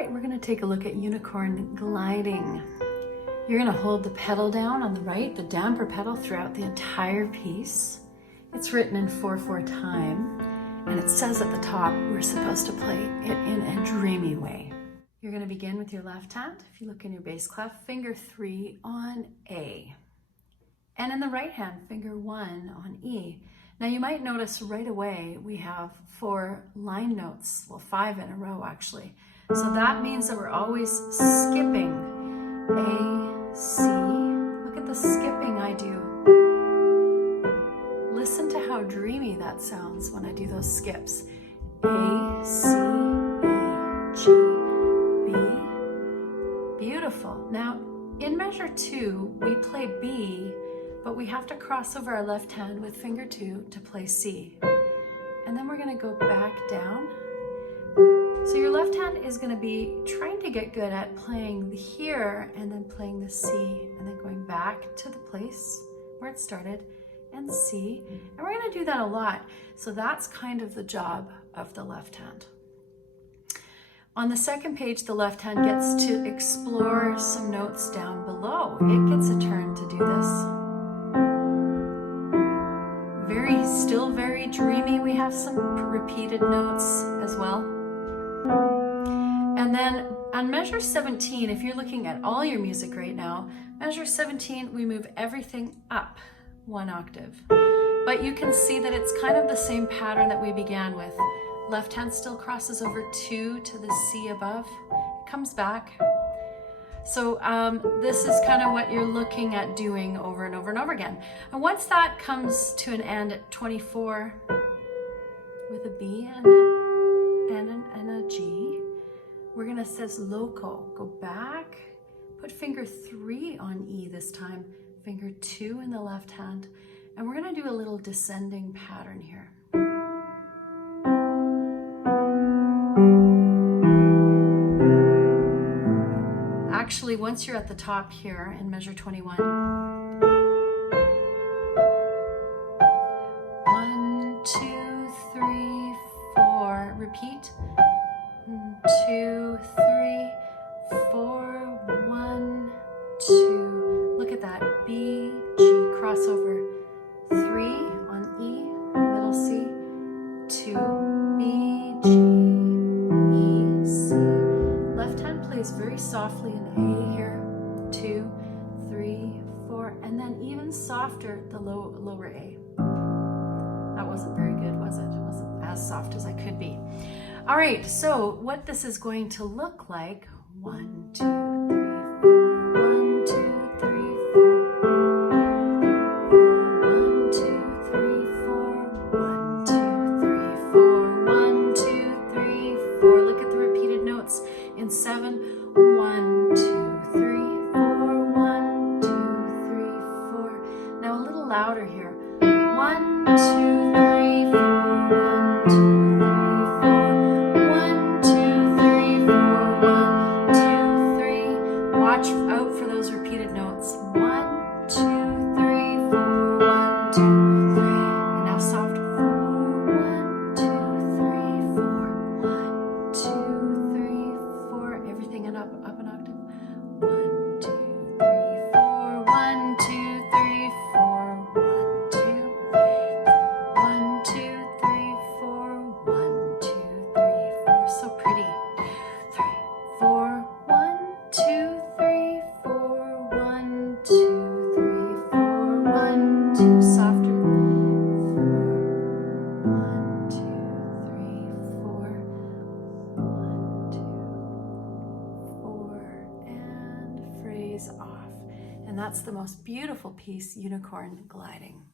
right, we're going to take a look at unicorn gliding. You're going to hold the pedal down on the right, the damper pedal, throughout the entire piece. It's written in 4/4 time, and it says at the top we're supposed to play it in a dreamy way. You're going to begin with your left hand. If you look in your bass clef, finger 3 on A. And in the right hand, finger 1 on E. Now you might notice right away we have 4 line notes, well 5 in a row actually. So that means that we're always skipping A, C. Look at the skipping I do. Listen to how dreamy that sounds when I do those skips. A, C, E, G, B. Beautiful. Now in measure 2, we play B, but we have to cross over our left hand with finger 2 to play C. And then we're going to go back down. So your left hand is going to be trying to get good at playing the here and then playing the C and then going back to the place where it started and C. And we're going to do that a lot. So that's kind of the job of the left hand. On the second page, the left hand gets to explore some notes down below. It gets a turn to do this. Still very dreamy. We have some repeated notes as well. And then on measure 17, if you're looking at all your music right now, measure 17, we move everything up 1 octave. But you can see that it's kind of the same pattern that we began with. Left hand still crosses over 2 to the C above. It comes back. So this is kind of what you're looking at doing over and over and over again. And once that comes to an end at 24 with a B and a G, we're gonna says loco. Go back, put finger 3 on E this time, finger 2 in the left hand, and we're gonna do a little descending pattern here. Actually, once you're at the top here in measure 21, 1, 2, 3, 4, repeat, 2, 3, 4, 1, 2, look at that, B, G, crossover, 3 on E, middle C, 2, B, G, E, C. Left hand plays very softly in A here, 2, 3, 4, and then even softer the lower A. That wasn't very good, was it? It wasn't as soft as I could be. All right, so what this is going to look like, 1, 2, 3, 4, 1, 2, 3, 4, 1, 2, 3, 4, 1, 2, 3, 4, 1, 2, 3, 4. Look at the repeated notes in 7. 1, 2, 3, 4, 1, 2, 3, 4. Now a little louder here. 1, 2, 3, 4, 1, 2, 3, 4. 1, 2, 3, 4, 1, 2, 3. Watch out for those repeated notes. 1, 2, 3, 4, 1, 2, 3. And now soft. 1, 2, 3, 4, 1, 2, 3, 4. Everything and up an octave. 1, 2, 3, 4, 1, 2, 3, 4, 1, 2, 1, 2, 3, 4, 1, 2, 3, 4. So pretty. 3, 4, 1, 2, 3, 4, 1, 2, 3, 4, 1, 2. Softer. 1, 2, 3, 4, 1, 2, 4, and phrase off. And that's the most beautiful piece, Unicorn Gliding.